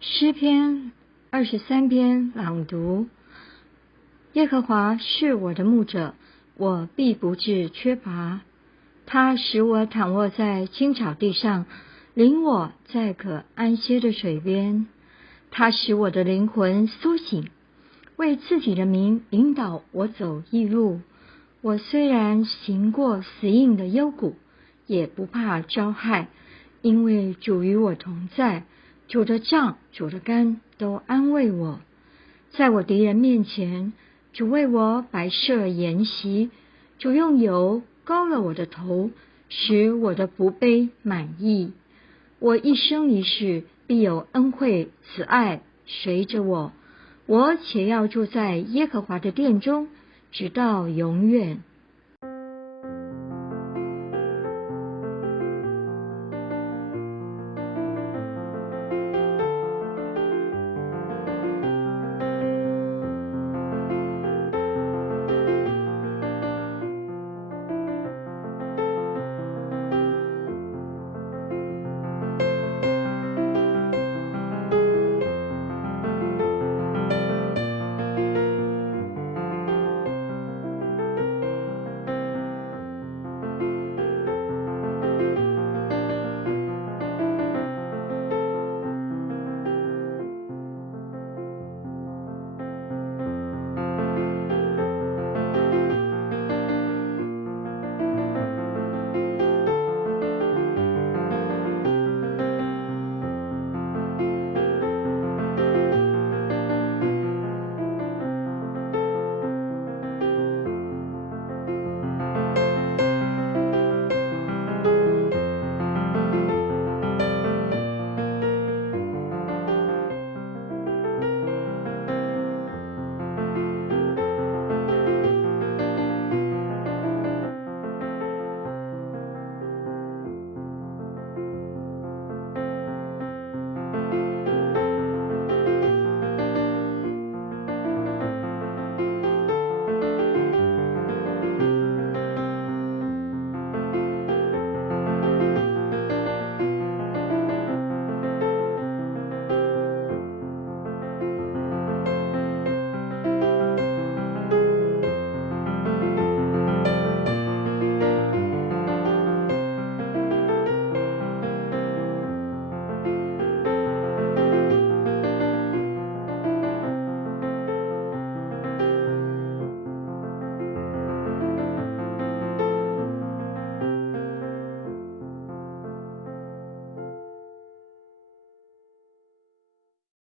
诗篇23篇朗读。耶和华是我的牧者，我必不致缺乏。他使我躺卧在青草地上，领我在可安歇的水边。他使我的灵魂苏醒，为自己的名引导我走义路。我虽然行过死荫的幽谷，也不怕遭害，因为主与我同在。主的杖，主的竿都安慰我。在我敌人面前，主为我摆设筵席。主用油膏了我的头，使我的福杯满溢。我一生一世必有恩惠慈爱随着我，我且要住在耶和华的殿中，直到永远。